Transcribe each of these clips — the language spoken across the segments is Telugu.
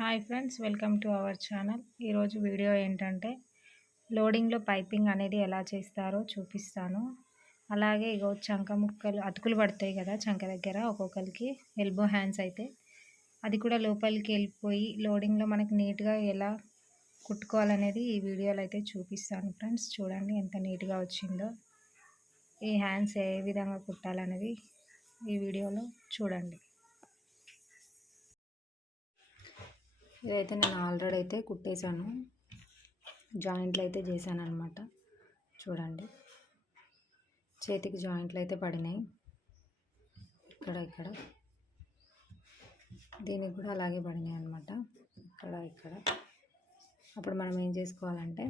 Hi friends, welcome to our channel. ఈరోజు వీడియో ఏంటంటే లోడింగ్లో పైపింగ్ అనేది ఎలా చేస్తారో చూపిస్తాను. అలాగే ఇగో చంక ముక్కలు అతుకులు పడతాయి కదా చంక దగ్గర ఒక్కొక్కరికి, ఎల్బో హ్యాండ్స్ అయితే అది కూడా లోపలికి వెళ్ళిపోయి లోడింగ్లో మనకి నీట్గా ఎలా కుట్టుకోవాలనేది ఈ వీడియోలో అయితే చూపిస్తాను. ఫ్రెండ్స్ చూడండి ఎంత నీట్గా వచ్చిందో. ఈ హ్యాండ్స్ ఏ విధంగా కుట్టాలనేది ఈ వీడియోలో చూడండి. ఇదైతే నేను ఆల్రెడీ అయితే కుట్టేశాను, జాయింట్లు అయితే చేశాను అనమాట. చూడండి చేతికి జాయింట్లు అయితే పడినాయి, ఇక్కడ దీనికి కూడా అలాగే పడినాయి అనమాట, ఇక్కడ. అప్పుడు మనం ఏం చేసుకోవాలంటే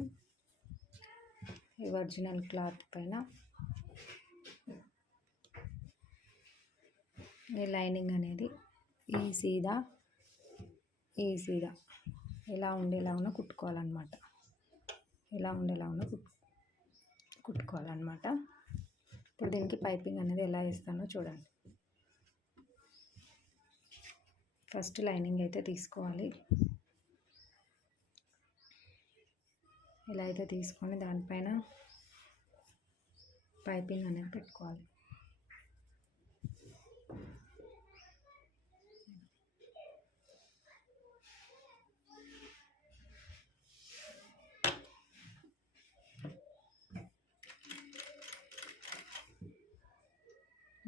ఈ ఒరిజినల్ క్లాత్ పైన ఈ లైనింగ్ అనేది ఈ సీదా ఇలా ఉండేలా ఉన్న కుట్టుకోవాలన్నమాట. కుట్టుకోవాలన్నమాట. ఇప్పుడు దీనికి పైపింగ్ అనేది ఎలా వేస్తానో చూడండి. ఫస్ట్ లైనింగ్ అయితే తీసుకోవాలి. ఇలా అయితే తీసుకొని దానిపైన పైపింగ్ అనేది పెట్టుకోవాలి.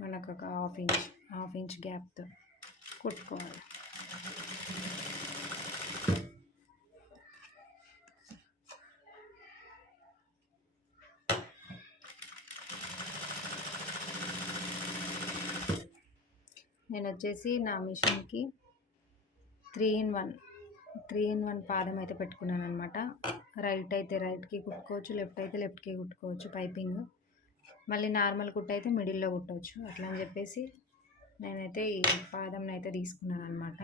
మనకు ఒక హాఫ్ ఇంచ్ గ్యాప్తో కుట్టుకోవాలి. నేను వచ్చేసి నా మిషన్కి 3-in-1 పాదం అయితే పెట్టుకున్నాను అనమాట. రైట్ అయితే రైట్కి కుట్టుకోవచ్చు, లెఫ్ట్ అయితే లెఫ్ట్కి కుట్టుకోవచ్చు పైపింగ్. మళ్ళీ నార్మల్ కుట్టు అయితే మిడిల్లో కుట్టవచ్చు. అట్లా అని చెప్పేసి నేనైతే ఈ పాదంని అయితే తీసుకున్నాను అనమాట.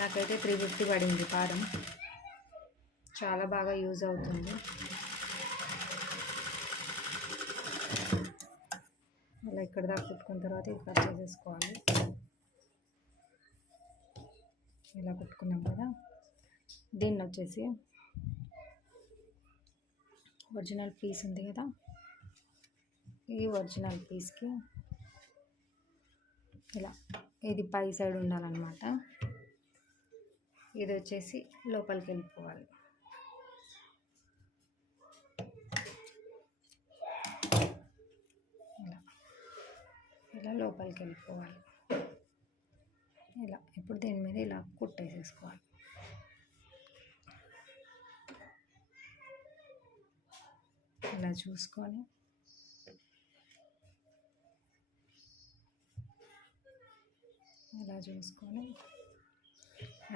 నాకైతే 350 పడింది పాదం. చాలా బాగా యూజ్ అవుతుంది. అలా ఇక్కడ దాకా కుట్టుకున్న తర్వాత ఇది కట్ చేసేసుకోవాలి. ఇలా కుట్టుకున్నాం కదా, దీన్ని వచ్చేసి ఒరిజినల్ పీస్ ఉంది కదా, ఈ ఒరిజినల్ పీస్కి ఇలా ఇది పై సైడ్ ఉండాలన్నమాట. ఇది వచ్చేసి లోపలికి వెళ్ళిపోవాలి. ఇలా లోపలికి వెళ్ళిపోవాలి. ఇలా ఇప్పుడు దీని మీద ఇలా కుట్టేసేసుకోవాలి. ఇలా చూసుకొని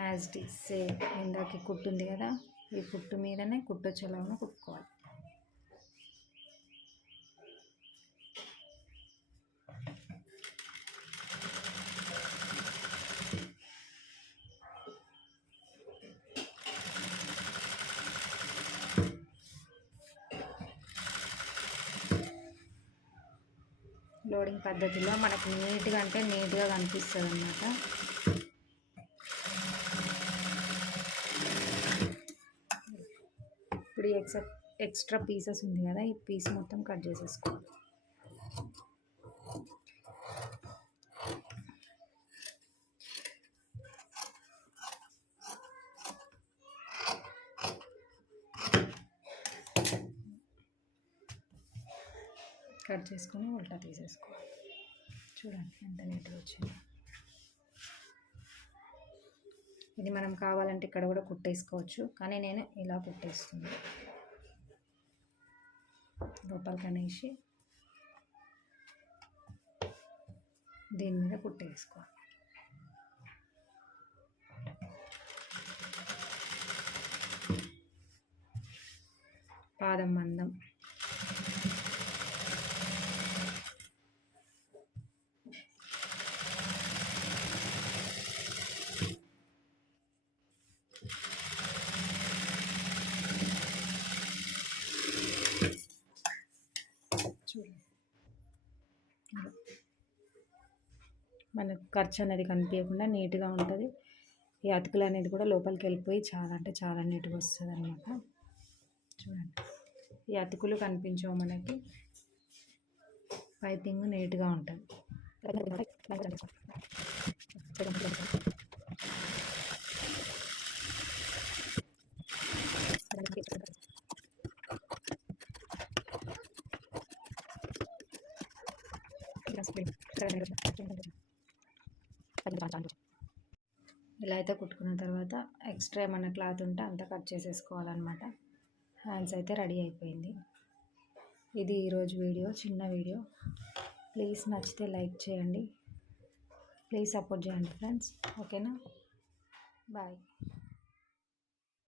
యాజ్ ఇట్ ఈజ్ సేమ్ ఇందాక కుట్టు ఉంది కదా, ఈ కుట్టు మీదనే కుట్టు వచ్చేలాగా కుట్టుకోవాలి. లోడింగ్ పద్ధతిలో మనకు నీట్గా కనిపిస్తుంది అన్నమాట. ఇప్పుడు ఎక్స్ట్రా పీసెస్ ఉంది కదా, ఈ పీస్ మొత్తం కట్ చేసేసుకోవాలి. కట్ చేసుకొని ఉల్టా తీసేసుకోవాలి. చూడండి ఎంత నీట్గా వచ్చింది. ఇది మనం కావాలంటే ఇక్కడ కూడా కుట్టేసుకోవచ్చు, కానీ నేను ఇలా కుట్టేస్తున్నాను. లోపలికి అనేసి దీని మీద కుట్టేసుకోవాలి. పాదం మందం మనకు ఖర్చు అనేది కనిపించకుండా నీట్గా ఉంటుంది. ఈ అతుకులు అనేది కూడా లోపలికి వెళ్ళిపోయి చాలా అంటే చాలా నీట్గా వస్తుంది అనమాట. చూడండి, ఈ అతుకులు కనిపించవు మనకి, పైపింగ్ నీట్గా ఉంటుంది. ఇలా అయితే కుట్టుకున్న తర్వాత ఎక్స్ట్రా ఏమైనా క్లాత్ ఉంటే అంతా కట్ చేసేసుకోవాలన్నమాట. హ్యాండ్స్ అయితే రెడీ అయిపోయింది. ఇది ఈరోజు వీడియో, చిన్న వీడియో. ప్లీజ్ నచ్చితే లైక్ చేయండి, ప్లీజ్ సపోర్ట్ చేయండి ఫ్రెండ్స్. ఓకేనా, బాయ్.